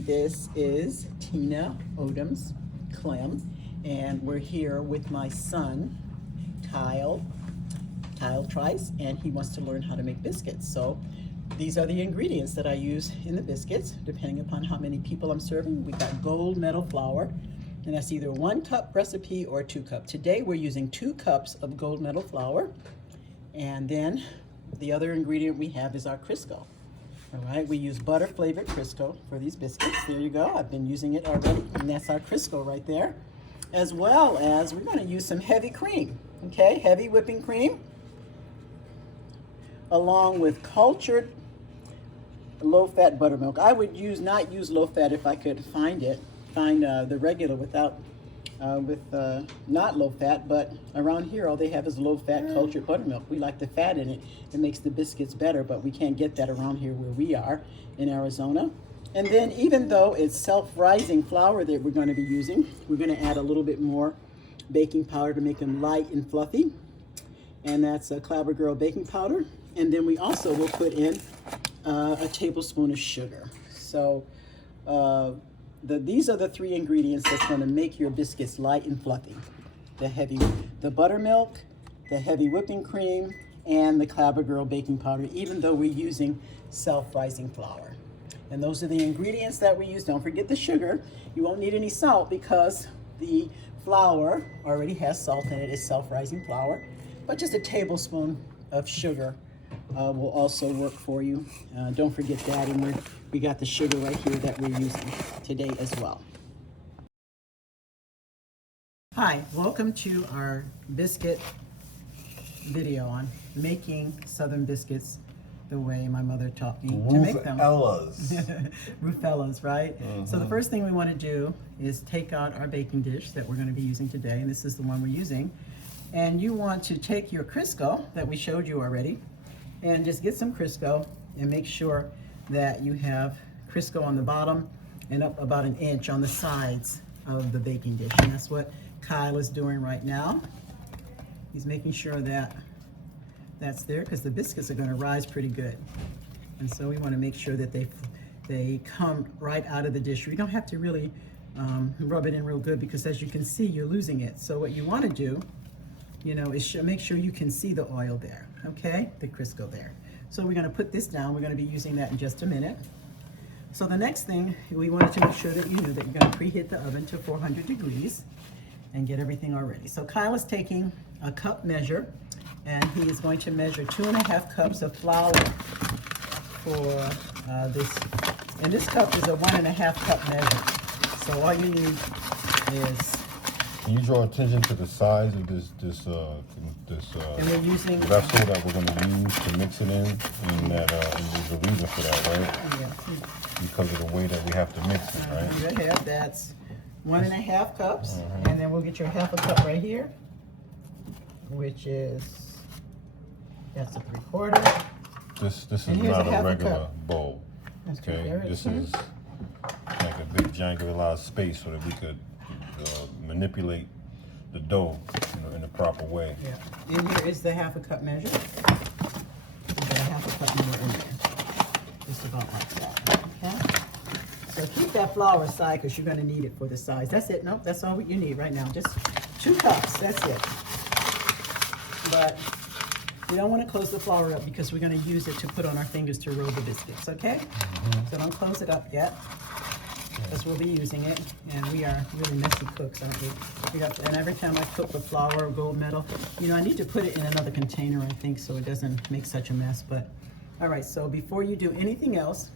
everybody. This is Tina Odom's Clem, and we're here with my son, Kyle Trice, and he wants to learn how to make biscuits. So these are the ingredients that I use in the biscuits, depending upon how many people I'm serving. We've got gold medal flour, and that's either 1 cup recipe or 2 cup. Today we're using 2 cups of gold medal flour, and then the other ingredient we have is our Crisco. All right, we use butter flavored Crisco for these biscuits. There you go, I've been using it already, and that's our Crisco right there. As well as we're gonna use some heavy cream, okay? Heavy whipping cream, along with cultured low-fat buttermilk. I would not use low-fat if I could find the regular not low-fat, but around here all they have is low-fat cultured buttermilk. We like the fat in it. It makes the biscuits better, but we can't get that around here where we are in Arizona. And then even though it's self-rising flour that we're going to be using, we're going to add a little bit more baking powder to make them light and fluffy. And that's a Clabber Girl baking powder. And then we also will put in a tablespoon of sugar. So these are the 3 ingredients that's going to make your biscuits light and fluffy. The buttermilk, the heavy whipping cream, and the Clabber Girl baking powder, even though we're using self-rising flour. And those are the ingredients that we use. Don't forget the sugar. You won't need any salt because the flour already has salt in it. It's self-rising flour. But just a tablespoon of sugar will also work for you. Don't forget that. And we got the sugar right here that we're using today as well. Hi, welcome to our biscuit video on making Southern biscuits the way my mother taught me to make them. Ruffellas, right? So the first thing we want to do is take out our baking dish that we're going to be using today, and this is the one we're using. And you want to take your Crisco that we showed you already, and just get some Crisco and make sure that you have Crisco on the bottom and up about 1 inch on the sides of the baking dish. And that's what Kyle is doing right now. He's making sure that that's there because the biscuits are going to rise pretty good. And so we want to make sure that they come right out of the dish. We don't have to really rub it in real good because, as you can see, you're losing it. So what you want to do, is make sure you can see the oil there, okay? The Crisco there. So we're going to put this down. We're going to be using that in just a minute. So the next thing, we wanted to make sure that you knew that you're going to preheat the oven to 400 degrees and get everything all ready. So Kyle is taking a cup measure, and he is going to measure 2.5 cups of flour for this. And this cup is a 1.5 cup measure. So all you need is. Can you draw attention to the size of this and we're using vessel that we're going to use to mix it in, and that there's a reason for that, right? Yeah. Because of the way that we have to mix it, right? Go ahead. That's 1.5 cups, and then we'll get your 1/2 cup right here, which is that's a 3/4. This is not a regular bowl. Okay, this is like a big giant, give it a lot of space so that we could manipulate the dough, in the proper way. Yeah. And here is the 1/2 cup measure. You got a 1/2 cup measure in there, just about like that. Okay. So keep that flour aside because you're going to need it for the size. That's it. Nope, that's all you need right now. Just 2 cups. That's it. But we don't want to close the flour up because we're going to use it to put on our fingers to roll the biscuits. Okay. So don't close it up yet, because we'll be using it, and we are really messy cooks, aren't we? And every time I cook with flour or gold medal, I need to put it in another container, I think, so it doesn't make such a mess. But all right, so before you do anything else,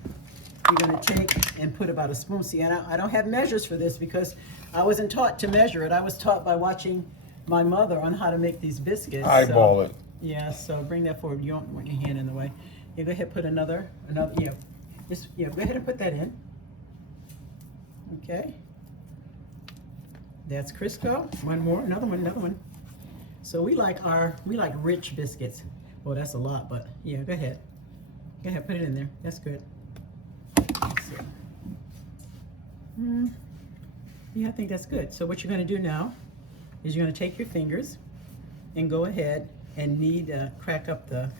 you're going to take and put about a spoon. See, and I don't have measures for this because I wasn't taught to measure it. I was taught by watching my mother on how to make these biscuits. Eyeball it. Yeah, so bring that forward. You don't want your hand in the way. You go ahead, put another, go ahead and put that in. Okay, that's Crisco. One more, another one. So we like rich biscuits. Well, that's a lot, but yeah, go ahead, put it in there. That's good. Yeah, I think that's good. So what you're going to do now is you're going to take your fingers and go ahead and break up the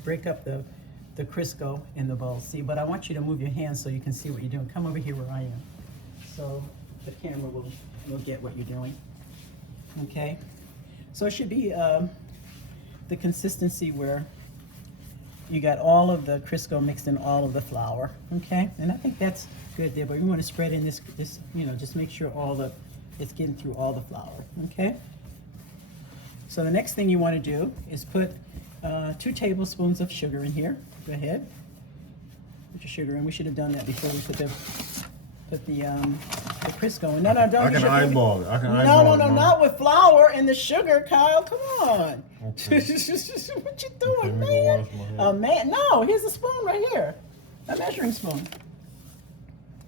Crisco in the bowl. See, but I want you to move your hands so you can see what you're doing. Come over here where I am. so the camera will get what you're doing. Okay, so it should be the consistency where you got all of the Crisco mixed in all of the flour. Okay, and I think that's good there, but you want to spread in this, you know, just make sure it's getting through all the flour. Okay, so the next thing you want to do is put 2 tablespoons of sugar in here. Go ahead, put your sugar in. We should have done that before we put the Crisco in. No, don't. I can eyeball it. No, not with flour and the sugar, Kyle. Come on. Okay. What you doing, man? Man, no. Here's a spoon right here. A measuring spoon.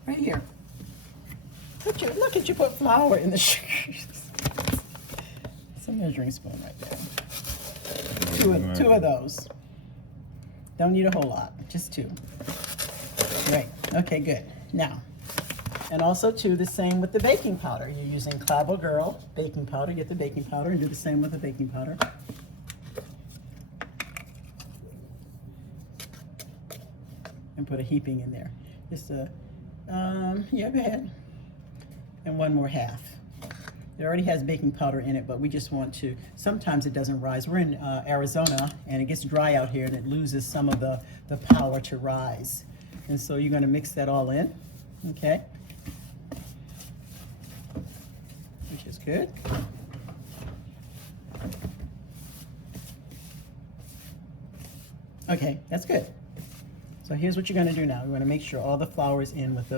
Right here. Look at you put flour in the sugar. It's a measuring spoon right there. Two of those. Don't need a whole lot. Just 2. Right. Okay, good. Now. And also, too, the same with the baking powder. You're using Clabber Girl baking powder. Get the baking powder and do the same with the baking powder. And put a heaping in there. Just yeah, go ahead. And 1 more half. It already has baking powder in it, but we just want to, sometimes it doesn't rise. We're in Arizona, and it gets dry out here, and it loses some of the power to rise. And so you're going to mix that all in, okay? Which is good. Okay, that's good. So here's what you're going to do now. You want to make sure all the flour is in with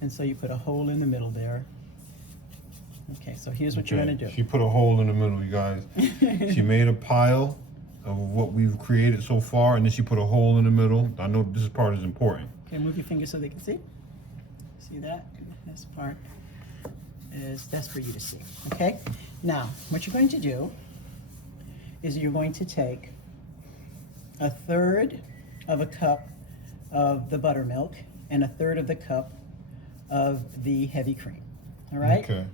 and so you put a hole in the middle there. Okay, so here's what you're going to do. She put a hole in the middle, you guys. She made a pile of what we've created so far, and then she put a hole in the middle. I know this part is important. Okay, move your finger so they can see. See that? This part that's for you to see. Okay? Now, what you're going to do is you're going to take 1/3 of a cup of the buttermilk and 1/3 of the cup of the heavy cream. All right? Okay.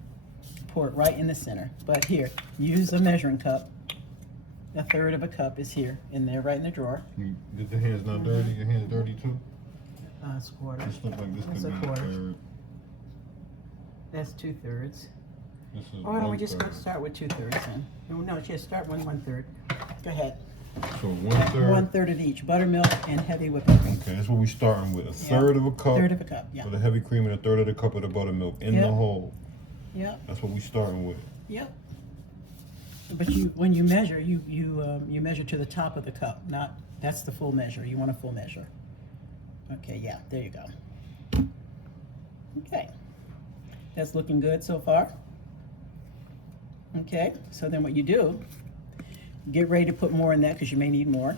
Pour it right in the center. But here, use a measuring cup. 1/3 of a cup is here, in there, right in the drawer. Did the hands not dirty? Your hands dirty too? It's a quarter. This looks like this That's could a be quarter. 1/3. That's 2/3. This is Why don't we just 1/3. start with 2/3 then? No, just start with 1/3. Go ahead. So 1/3. 1/3 of each, buttermilk and heavy whipping cream. Okay, that's what we're starting with. 1/3 of a cup. 1/3 of a cup, yeah. For the heavy cream and 1/3 of the cup of the buttermilk in the hole. Yep. That's what we're starting with. Yep. But when you measure, you measure to the top of the cup. That's the full measure. You want a full measure. Okay, yeah, there you go. Okay. That's looking good so far. Okay, so then what you do, get ready to put more in that because you may need more.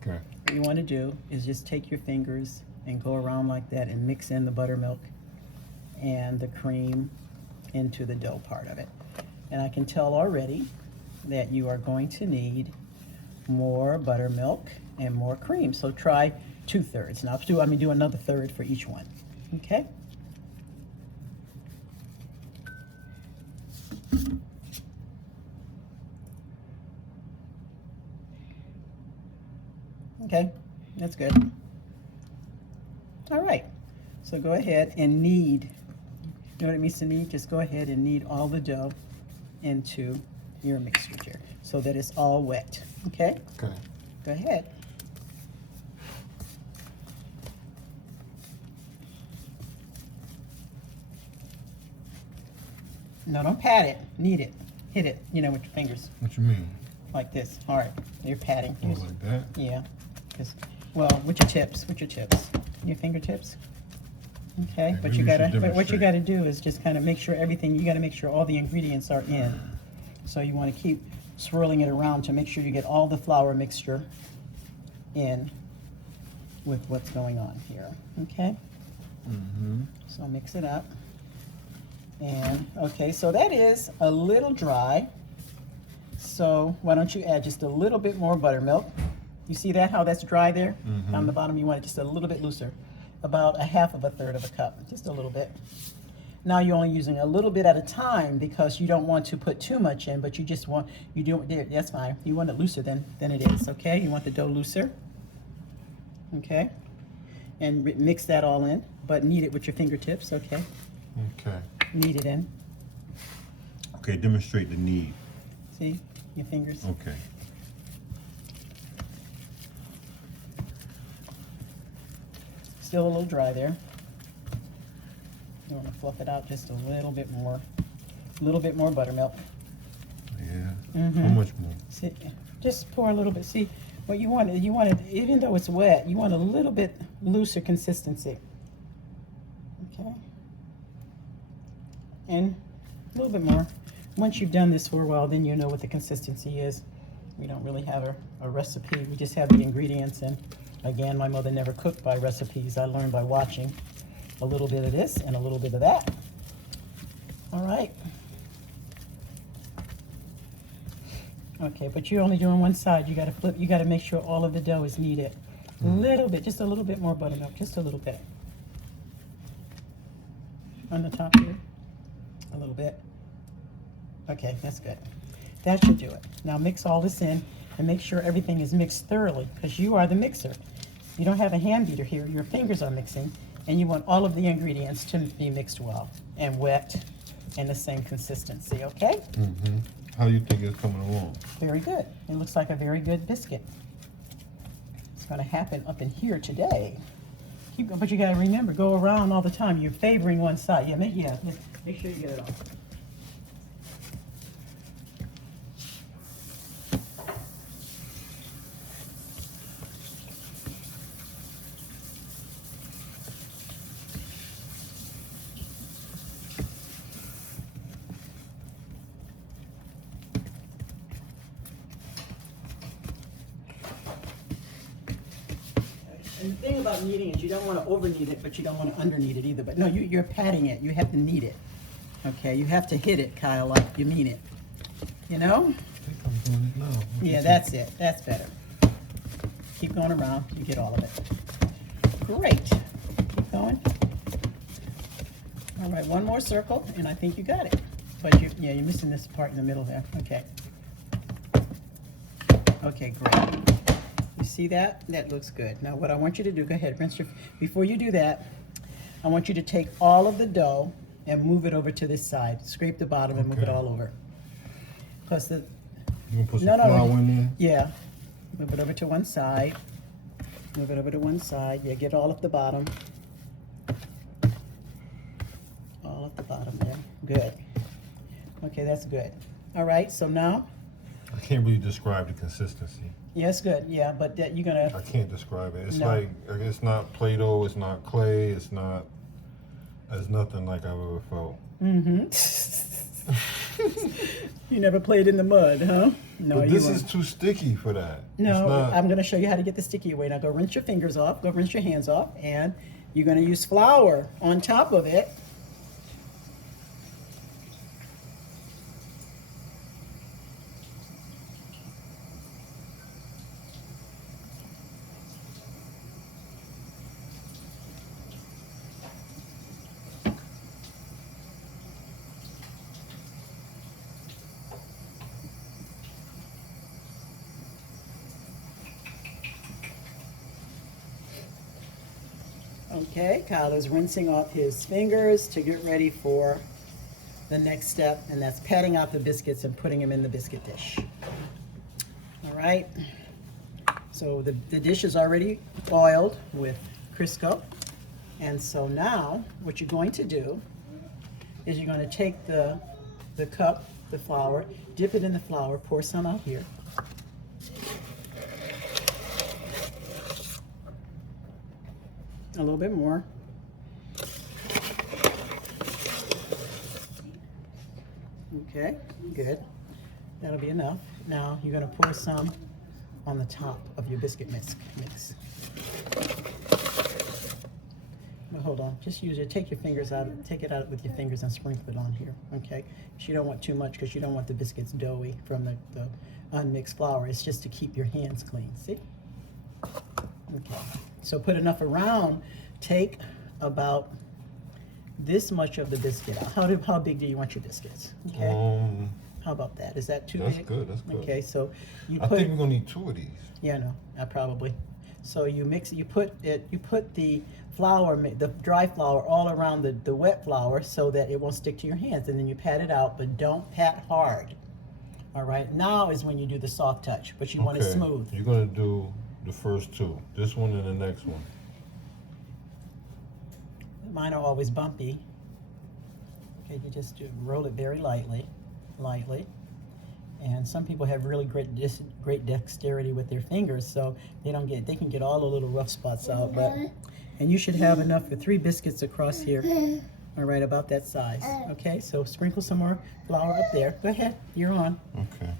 Okay. What you want to do is just take your fingers and go around like that and mix in the buttermilk and the cream into the dough part of it. And I can tell already that you are going to need more buttermilk and more cream. So try 2/3. Now do another 1/3 for each one. Okay? Okay, that's good. All right, so go ahead and knead. You know what it means to knead? Just go ahead and knead all the dough into your mixture so that it's all wet. Okay? Okay. Go ahead. No, don't pat it. Knead it. Hit it, with your fingers. What you mean? Like this. All right. You're patting. Oh, like that? Yeah. Well, with your tips. Your fingertips. Okay. But what you gotta do is just kind of make sure you gotta make sure all the ingredients are in. So you want to keep swirling it around to make sure you get all the flour mixture in with what's going on here. Okay. Mm-hmm. So mix it up. And okay, so that is a little dry. So why don't you add just a little bit more buttermilk? You see that, how that's dry there? Mm-hmm. On the bottom, you want it just a little bit looser. About 1/2 of a 1/3 of a cup, just a little bit. Now you're only using a little bit at a time because you don't want to put too much in, but that's fine. You want it looser than it is, okay? You want the dough looser, okay? And mix that all in. but knead it with your fingertips, okay? Okay. Knead it in. Okay, demonstrate the knead. See, your fingers. Okay. Still a little dry there. You want to fluff it out just a little bit more. A little bit more buttermilk. Yeah. How much more? See, just pour a little bit. See, what you want, even though it's wet, you want a little bit looser consistency. Okay. And a little bit more. Once you've done this for a while, then you know what the consistency is. We don't really have a recipe. We just have the ingredients. And again, my mother never cooked by recipes. I learned by watching a little bit of this and a little bit of that. All right. Okay, but you're only doing one side. You got to flip. You got to make sure all of the dough is kneaded. A little bit, just a little bit more buttermilk, just a little bit. On the top here, a little bit. Okay, that's good. That should do it. Now mix all this in and make sure everything is mixed thoroughly, because you are the mixer. You don't have a hand beater here. Your fingers are mixing, and you want all of the ingredients to be mixed well and wet and the same consistency, okay? Mm-hmm. How do you think it's coming along? Very good. It looks like a very good biscuit. It's going to happen up in here today. But you got to remember, go around all the time. You're favoring one side. Yeah, make sure you get it off. And the thing about kneading is you don't want to over knead it, but you don't want to under knead it either. But no, you're patting it. You have to knead it. Okay, you have to hit it, Kyle, like you mean it. You know? I think I'm doing it now. Yeah, that's it. That's better. Keep going around. You get all of it. Great. Keep going. All right, one more circle, and I think you got it. But you're missing this part in the middle there. Okay. Okay, great. You see that? That looks good. Now what I want you to do, go ahead, rinse your, before you do that, I want you to take all of the dough and move it over to this side. Scrape the bottom and move it all over. Plus the, you gonna put some flour in there? Yeah. Move it over to one side. Move it over to one side. Yeah, get all of the bottom. All of the bottom there. Good. Okay, that's good. All right, so now? I can't really describe the consistency. Yeah, it's good. Yeah, but that you're gonna. I can't describe it. It's like, it's not Play-Doh. It's not clay. It's not. It's nothing like I've ever felt. Mm-hmm. You never played in the mud, huh? No, but this is too sticky for that. No, I'm gonna show you how to get the sticky away. Now go rinse your fingers off. Go rinse your hands off, and you're gonna use flour on top of it. Okay, Kyle is rinsing off his fingers to get ready for the next step, and that's patting out the biscuits and putting them in the biscuit dish. All right, so the dish is already oiled with Crisco, and so now what you're going to do is you're going to take the cup, the flour, dip it in the flour, pour some out here. A little bit more. Okay, good. That'll be enough. Now you're going to pour some on the top of your biscuit mix. Now hold on, just use it. Take your fingers out. Take it out with your fingers and sprinkle it on here. Okay. You don't want too much because you don't want the biscuits doughy from the unmixed flour. It's just to keep your hands clean. See? Okay. So put enough around. Take about this much of the biscuit out. How big do you want your biscuits? Okay. How about that? Is that too big? That's good. That's good. Okay. So I think we're gonna need 2 of these. Yeah, no, probably. So you mix. You put the flour, the dry flour all around the wet flour so that it won't stick to your hands. And then you pat it out, but don't pat hard. All right, now is when you do the soft touch, but you want it smooth. You're gonna do the first two, this one and the next one. Mine are always bumpy. Okay, you just roll it very lightly. And some people have really great dexterity with their fingers, so they can get all the little rough spots out. And you should have enough for 3 biscuits across here. All right, about that size. Okay, so sprinkle some more flour up there. Go ahead, you're on. Okay.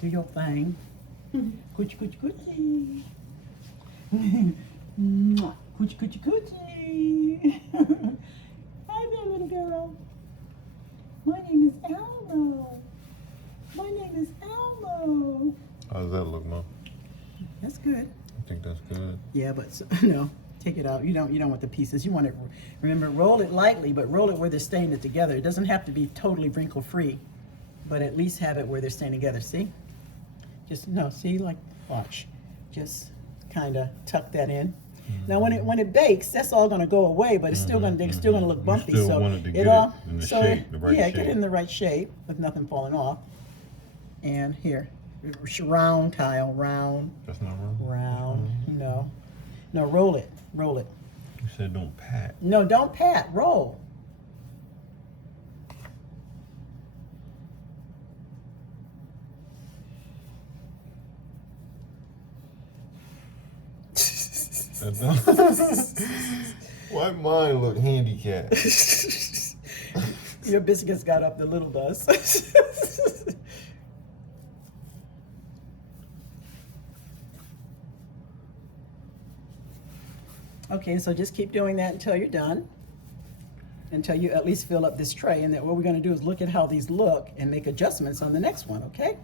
Do your thing. Coochie, coochie, coochie. Coochie, coochie, coochie. Hi there, little girl. My name is Elmo. My name is Elmo. How does that look, Mom? That's good. I think that's good. Yeah, but no, take it out. You don't want the pieces. You want it. Remember, roll it lightly, but roll it where they're staying it together. It doesn't have to be totally wrinkle free, but at least have it where they're staying together. See? Just see, like watch. Just kind of tuck that in. Now, when it bakes, that's all going to go away, but it's still going to look bumpy. You still so want it to get it in the shape, the right shape. Get it in the right shape with nothing falling off. And here, round, Kyle, round. That's not round. Round. No, roll it. You said don't pat. No, don't pat. Roll. Why mine look handicapped? Your biscuits got up, the little does. Okay, so just keep doing that until you're done. Until you at least fill up this tray. And then what we're going to do is look at how these look and make adjustments on the next one, okay?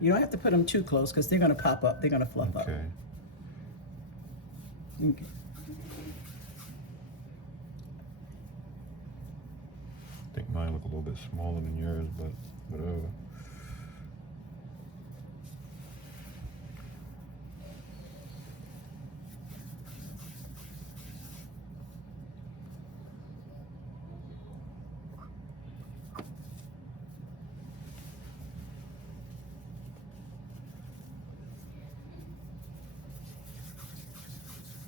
You don't have to put them too close because they're going to pop up. They're going to fluff up. Okay. I think mine look a little bit smaller than yours, but whatever.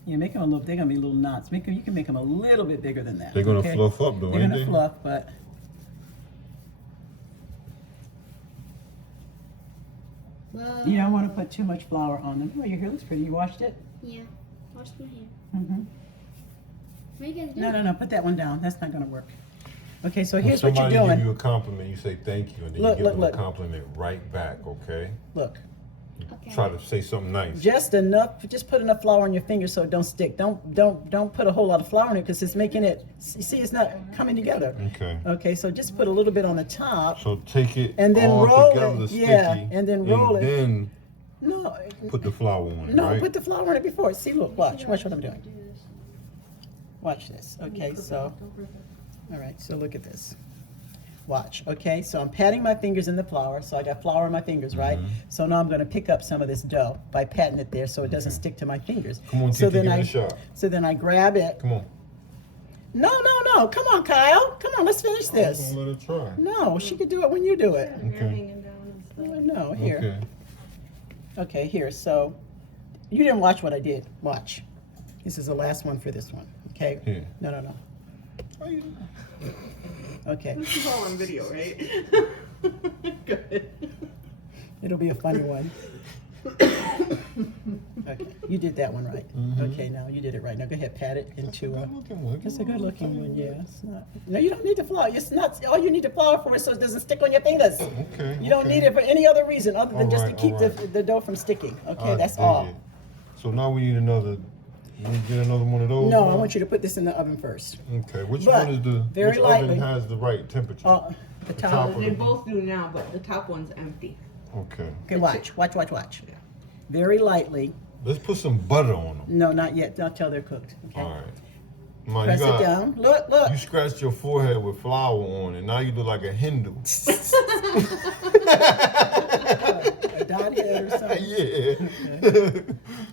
Yeah, make them they're gonna be little knots. You can make them a little bit bigger than that. They're gonna fluff up though, they're ain't gonna fluff, but you don't want to put too much flour on them. Oh, your hair looks pretty. You washed it? Yeah, washed my hair. Mm-hmm. What are you guys doing? No, put that one down. That's not gonna work. Okay, so here's what you're doing. Somebody give you a compliment, you say thank you, and then you give them a compliment right back, okay? Look. Okay. Try to say something nice. Just put enough flour on your fingers so it don't stick. Don't put a whole lot of flour in it because it's making it, see, it's not coming together. Okay. Okay, so just put a little bit on the top. So take it and then all roll together, it. sticky, Yeah, and then roll it. Then no, put the flour on it, no, right? put the flour on it before. See, look, watch what I'm doing. Watch this. Okay, so, all right, so look at this. Watch, okay? So I'm patting my fingers in the flour. So I got flour on my fingers, right? So now I'm going to pick up some of this dough by patting it there so it doesn't stick to my fingers. Come on, Kiki, give it a shot. So then I grab it. Come on. No. Come on, Kyle. Come on, let's finish this. I'm gonna let her try. No, she could do it when you do it. Okay. No, here. Okay, here. So you didn't watch what I did. Watch. This is the last one for this one. Okay? Here. No. Okay. This is all on video, right? Good. It'll be a funny one. Okay, you did that one right. Okay, now you did it right. Now go ahead, pat it into it's a good looking one, yeah. It's not, no, you don't need the flour. It's not all you need the flour for is so it doesn't stick on your fingers. Okay. You don't need it for any other reason other than just to keep the dough from sticking. Okay, that's all. So now we need another. You need to get another one of those? No, I want you to put this in the oven first. Okay, which one is which oven has the right temperature? The top. They both do now, but the top one's empty. Okay. Okay, watch. Very lightly. Let's put some butter on them. No, not yet. Not till they're cooked. Okay. All right. Ma, Press it down. Look. You scratched your forehead with flour on it. Now you look like a Hindu. A dot head or something? Yeah.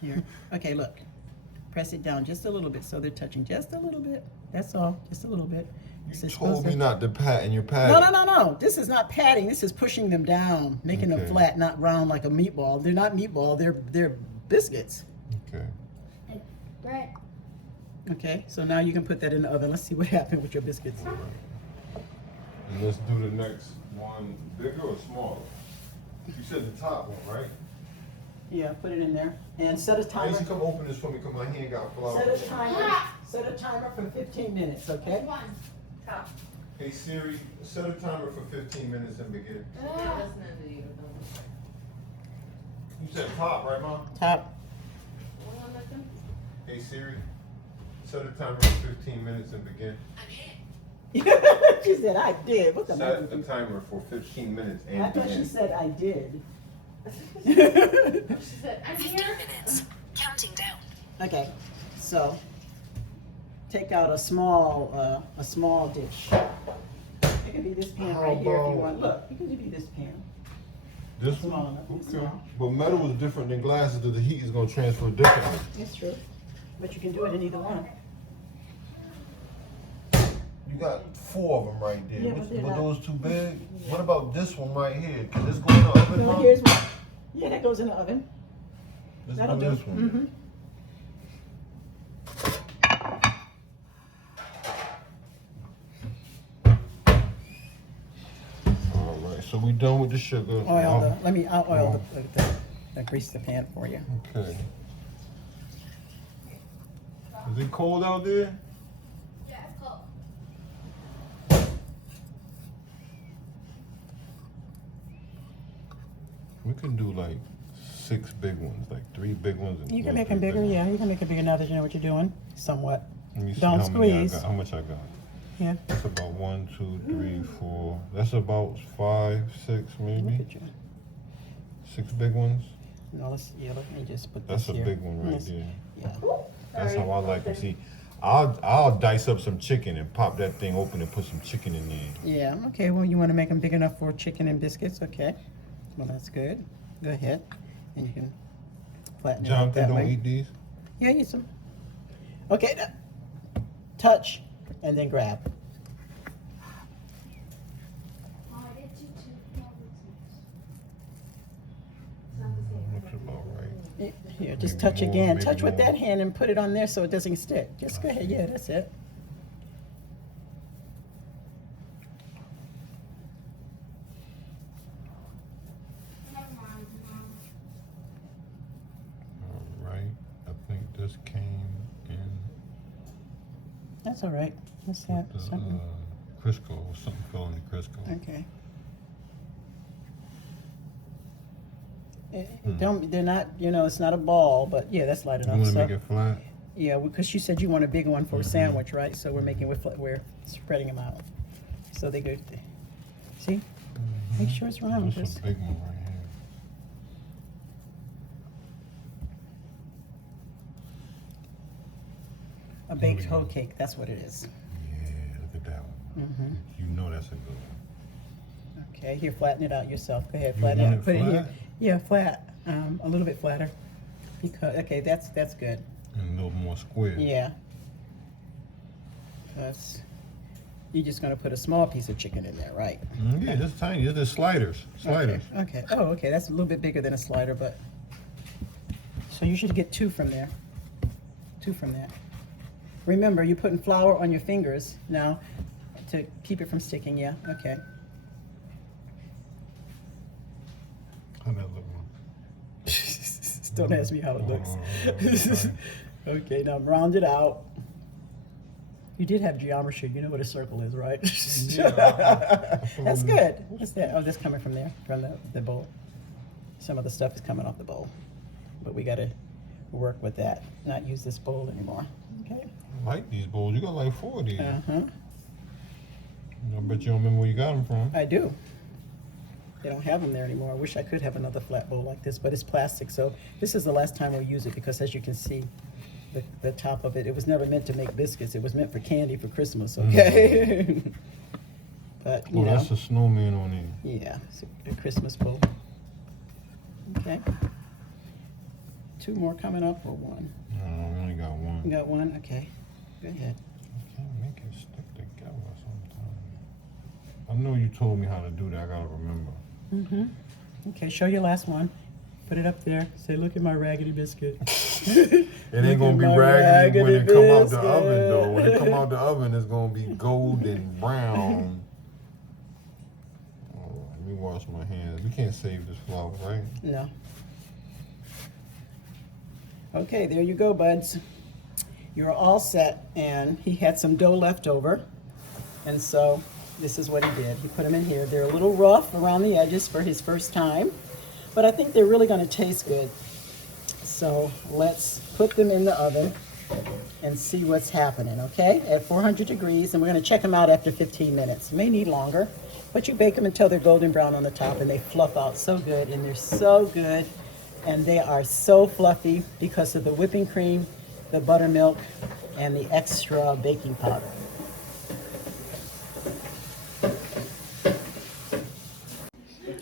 Here. Okay, look. Press it down just a little bit so they're touching just a little bit. That's all, just a little bit. You told me not to pat, and you're patting. No. This is not patting. This is pushing them down, making them flat, not round like a meatball. They're not meatball. They're biscuits. Okay. Bread. Okay. So now you can put that in the oven. Let's see what happened with your biscuits. And let's do the next one, bigger or smaller? You said the top one, right? Yeah, put it in there and set a timer. Macy, come open this for me because my hand got flour. Set a timer for 15 minutes. Okay. One. Top. Hey Siri, set a timer for 15 minutes and begin. You said top, right, Mom? Top. Hey Siri, set a timer for 15 minutes and begin. She said I did. What's the matter Set with the you? timer for 15 minutes and I thought begin. she said I did. She said, I'm 15 here. minutes. Counting down. Okay, so take out a small dish. It can be this pan right here if you want. Look, it can be this pan. This Small one? enough, it's Okay. small. But metal is different than glasses, so the heat is going to transfer differently. It's true, but you can do it in either one. You got 4 of them right there. Yeah, but they're Were not- those too big? What about this one right here? Can this go in the oven? So Mom? here's one. Yeah, that goes in the oven. Let's That'll do do. this one. Mm-hmm. All right, so we done with the sugar. I'll oil the grease the pan for you. Okay. Is it cold out there? Yeah, cool. We can do like 6 big ones, like 3 big ones. And You can one make them big bigger, one. yeah. You can make it bigger now that you know what you're doing, somewhat. Let me see Don't how many I squeeze. got. How much I got? Yeah. That's about 1, 2, 3, 4. That's about 5, 6 Look maybe. at you. 6 big ones. No, let me just put That's this a here. big one right Yes. there. Yeah. That's how I like them. See, I'll dice up some chicken and pop that thing open and put some chicken in there. Yeah, okay, well, you want to make them big enough for chicken and biscuits, okay. Well, that's good. Go ahead. And you can flatten it out Jonathan, that don't way. eat these. Yeah, eat some. Okay, now, touch and then grab. Oh, I did two. Looks about right. Here, just Maybe touch more, again. maybe Touch with more. that hand and put it on there so it doesn't stick. Just go ahead, yeah, that's it. All right. I think this came in That's all right. What's that? with the Something. Crisco or something fell in the Crisco. Okay. They're not, it's not a ball, but yeah, that's light You enough. want to So, make it flat? yeah, because you said you want a big one for a sandwich, right? So we're spreading them out. So they go, see? Make sure it's round. This is a big one right here. A baked Here we go. hoe cake, that's what it is. Yeah, look at that one. Mm-hmm. You know that's a good one. Okay, here, flatten it out yourself. Go ahead, You flatten want it out. it Put it here. flat? Yeah, flat. A little bit flatter. Because okay, that's good. And a little more square. Yeah. Because you're just gonna put a small piece of chicken in there, right? Yeah, this tiny. This is sliders. Sliders. Okay. Oh, okay. That's a little bit bigger than a slider, but so you should get 2 from there. 2 from that. Remember, you're putting flour on your fingers now to keep it from sticking. Yeah. Okay. How that look? Mom? Don't ask me how it looks. Right. Okay, now round it out. You did have geometry. You know what a circle is, right? Yeah, That's good. What's that? Oh, that's coming from there, from the bowl. Some of the stuff is coming off the bowl. But we got to work with that, not use this bowl anymore. Okay? I like these bowls. You got like 4 of these. Uh-huh. I bet you don't remember where you got them from. I do. They don't have them there anymore. I wish I could have another flat bowl like this, but it's plastic. So this is the last time we'll use it because as you can see, the top of it, it was never meant to make biscuits. It was meant for candy for Christmas, okay? But, you Oh, know. that's a snowman on there. Yeah, it's a Christmas bowl. Okay. 2 more coming up or 1? I only only got one. You got one? Okay. Go ahead. I can't make it stick together sometimes. I know you told me how to do that. I gotta remember. Mm-hmm. Okay, show your last one. Put it up there. Say, look at my raggedy biscuit. It ain't gonna be raggedy when it come out the oven, though. When it come out the oven, it's gonna be golden brown. Oh, let me wash my hands. We can't save this flour, right? No. Okay, there you go, buds. You're all set, and he had some dough left over, and so this is what he did. He put them in here. They're a little rough around the edges for his first time, but I think they're really going to taste good. So let's put them in the oven and see what's happening, okay? At 400 degrees, and we're going to check them out after 15 minutes. May need longer, but you bake them until they're golden brown on the top, and they fluff out so good, and they're so good, and they are so fluffy because of the whipping cream, the buttermilk, and the extra baking powder.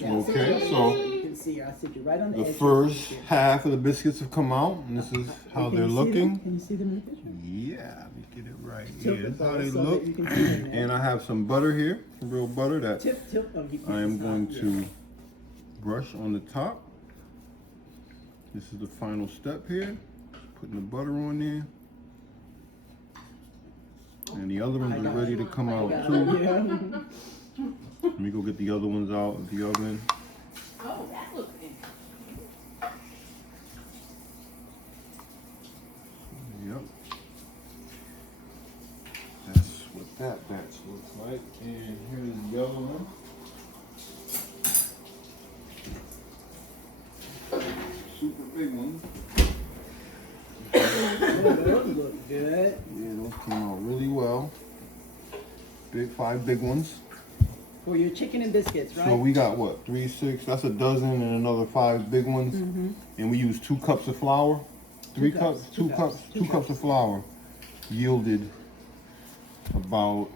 Okay, so You can see, I sit you right on the edge. first half of the biscuits have come out, and this is how Can they're you see them? looking. Can you see them in the picture? Yeah, let me get it right Tilt here. the That's how bowl they so look. that you can see them there. And I have some butter here, some real butter that Tilt. Oh, you I am can't going stop. to brush on the top. This is the final step here. Putting the butter on there. And the other ones are ready to come out too. Yeah. Let me go get the other ones out of the oven. Oh, that looks good. Yep. That's what that batch looks like. And here's the other one. Super big one. Those look good. Yeah, those came out really well. Five big ones. For your chicken and biscuits, right? So we got what, 3, 6, that's a dozen and another 5 big ones. And we used 2 cups of flour. 2 cups of flour yielded about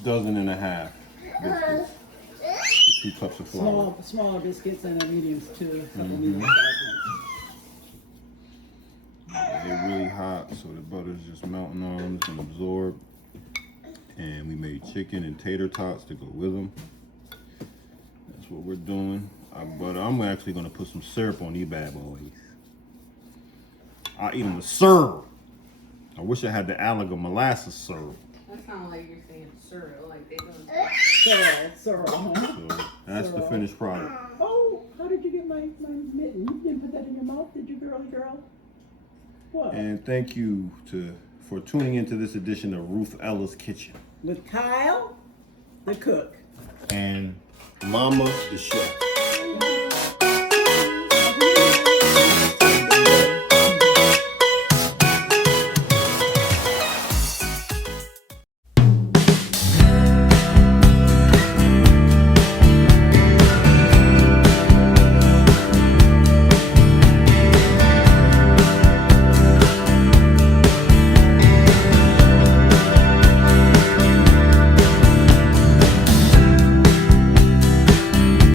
a dozen and a half biscuits. 2 cups of flour. Smaller biscuits and a mediums to a couple medium sized ones. They're really hot, so the butter's just melting on them, it's gonna absorb. And we made chicken and tater tots to go with them. That's what we're doing. But I'm actually gonna put some syrup on these bad boys. I eat them with syrup. I wish I had the Alaga molasses syrup. That sounds like you're saying syrup, like they don't. Sorry. So that's the finished product. Oh, how did you get my mitten? You didn't put that in your mouth, did you, girl? What? And thank you for tuning into this edition of Ruth Ella's Kitchen. With Kyle, the cook. And Mama, the chef.